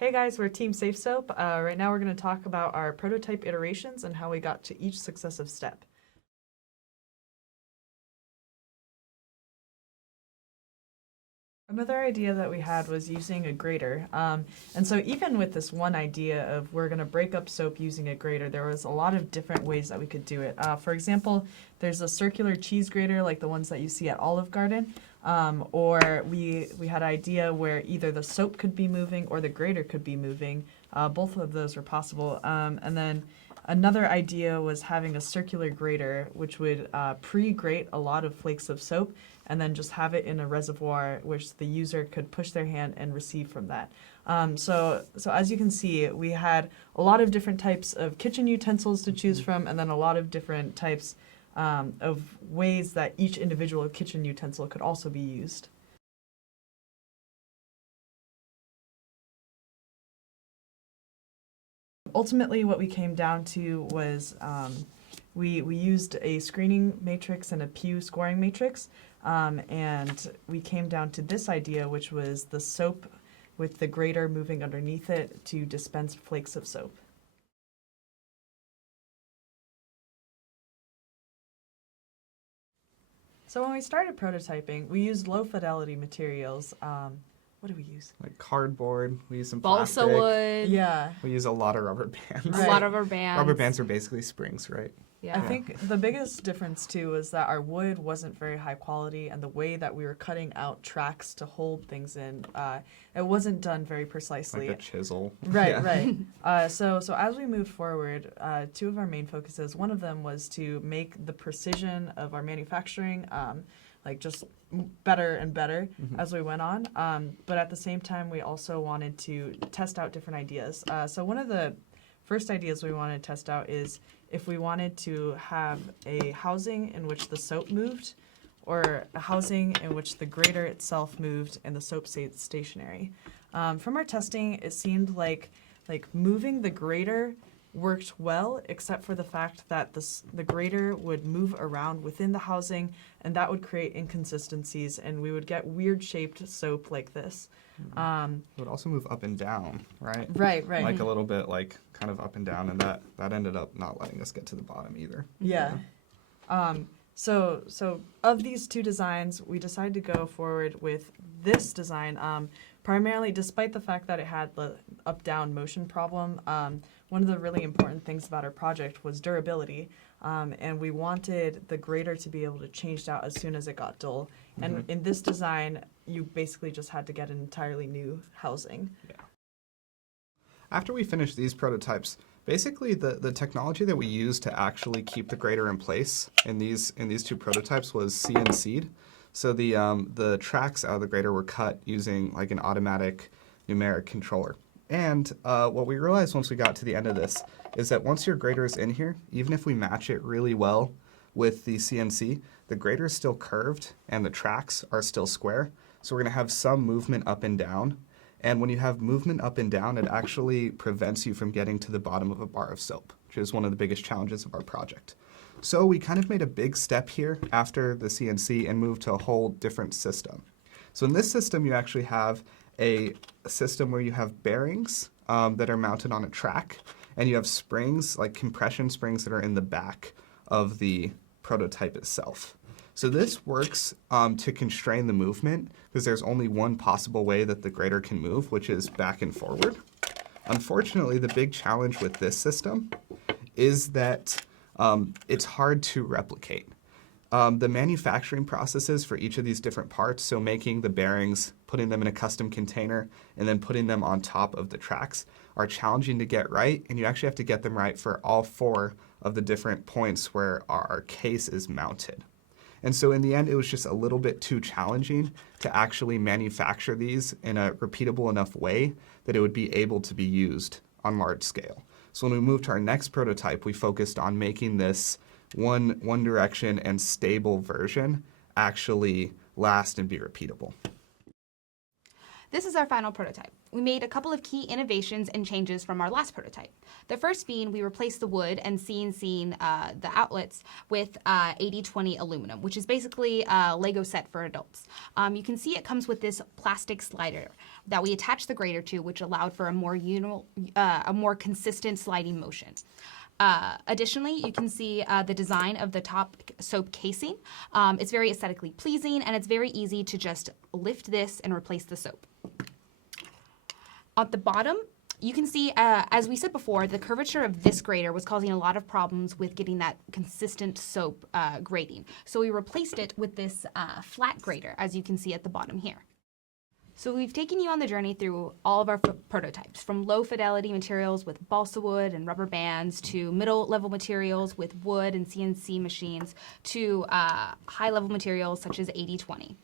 Hey guys, we're Team SafeSoap. Right now we're going to talk about our prototype iterations and how we got to each successive step. Another idea that we had was using a grater. And so even with this one idea of we're going to break up soap using a grater, there was a lot of different ways that we could do it. For example, there's a circular cheese grater like the ones that you see at Olive Garden. Or we had an idea where either the soap could be moving or the grater could be moving. Both of those were possible. And then another idea was having a circular grater, which would pre-grate a lot of flakes of soap and then just have it in a reservoir which the user could push their hand and receive from that. So as you can see, we had a lot of different types of kitchen utensils to choose from, and then a lot of different types of ways that each individual kitchen utensil could also be used. Ultimately, what we came down to was we used a screening matrix and a Pew scoring matrix, and we came down to this idea, which was the soap with the grater moving underneath it to dispense flakes of soap. So when we started prototyping, we used low fidelity materials. What do we use? Like cardboard. We use some Balsa plastic. wood. Yeah. We use a lot of rubber bands. Right. A lot of rubber bands. Rubber bands are basically springs, right? Yeah. I think the biggest difference too is that our wood wasn't very high quality, and the way that we were cutting out tracks to hold things in, it wasn't done very precisely. Like a chisel. Right, Yeah. right. So as we moved forward, two of our main focuses, one of them was to make the precision of our manufacturing like just better and better as we went on. But at the same time, we also wanted to test out different ideas. So one of the first ideas we wanted to test out is if we wanted to have a housing in which the soap moved, or a housing in which the grater itself moved and the soap stayed stationary. From our testing, it seemed like moving the grater worked well, except for the fact that the grater would move around within the housing, and that would create inconsistencies, and we would get weird shaped soap like this. It would also move up and down, right? Right. Like a little bit, like kind of up and down, and that ended up not letting us get to the bottom either. Yeah. So of these two designs, we decided to go forward with this design, primarily despite the fact that it had the up-down motion problem. One of the really important things about our project was durability, and we wanted the grater to be able to change out as soon as it got dull. And in this design, you basically just had to get an entirely new housing. Yeah. After we finished these prototypes, basically the technology that we used to actually keep the grater in place in these two prototypes was CNC'd. So the tracks out of the grater were cut using like an automatic numeric controller. And what we realized once we got to the end of this is that once your grater is in here, even if we match it really well with the CNC, the grater is still curved and the tracks are still square. So we're going to have some movement up and down. And when you have movement up and down, it actually prevents you from getting to the bottom of a bar of soap, which is one of the biggest challenges of our project. So we kind of made a big step here after the CNC and moved to a whole different system. So in this system, you actually have a system where you have bearings that are mounted on a track, and you have springs, like compression springs that are in the back of the prototype itself. So this works to constrain the movement, because there's only one possible way that the grater can move, which is back and forward. Unfortunately, the big challenge with this system is that it's hard to replicate. The manufacturing processes for each of these different parts, so making the bearings, putting them in a custom container, and then putting them on top of the tracks, are challenging to get right, and you actually have to get them right for all 4 of the different points where our case is mounted. And so in the end, it was just a little bit too challenging to actually manufacture these in a repeatable enough way that it would be able to be used on large scale. So when we moved to our next prototype, we focused on making this one direction and stable version actually last and be repeatable. This is our final prototype. We made a couple of key innovations and changes from our last prototype. The first being we replaced the wood and CNC'd the outlets with 80/20 aluminum, which is basically a Lego set for adults. You can see it comes with this plastic slider that we attached the grater to, which allowed for a more consistent sliding motion. Additionally, you can see the design of the top soap casing. It's very aesthetically pleasing, and it's very easy to just lift this and replace the soap. At the bottom, you can see, as we said before, the curvature of this grater was causing a lot of problems with getting that consistent soap grating. So we replaced it with this flat grater, as you can see at the bottom here. So we've taken you on the journey through all of our prototypes, from low fidelity materials with balsa wood and rubber bands, to middle level materials with wood and CNC machines, to high level materials such as 80/20.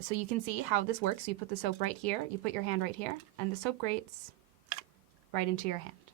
So you can see how this works. You put the soap right here, you put your hand right here, and the soap grates right into your hand.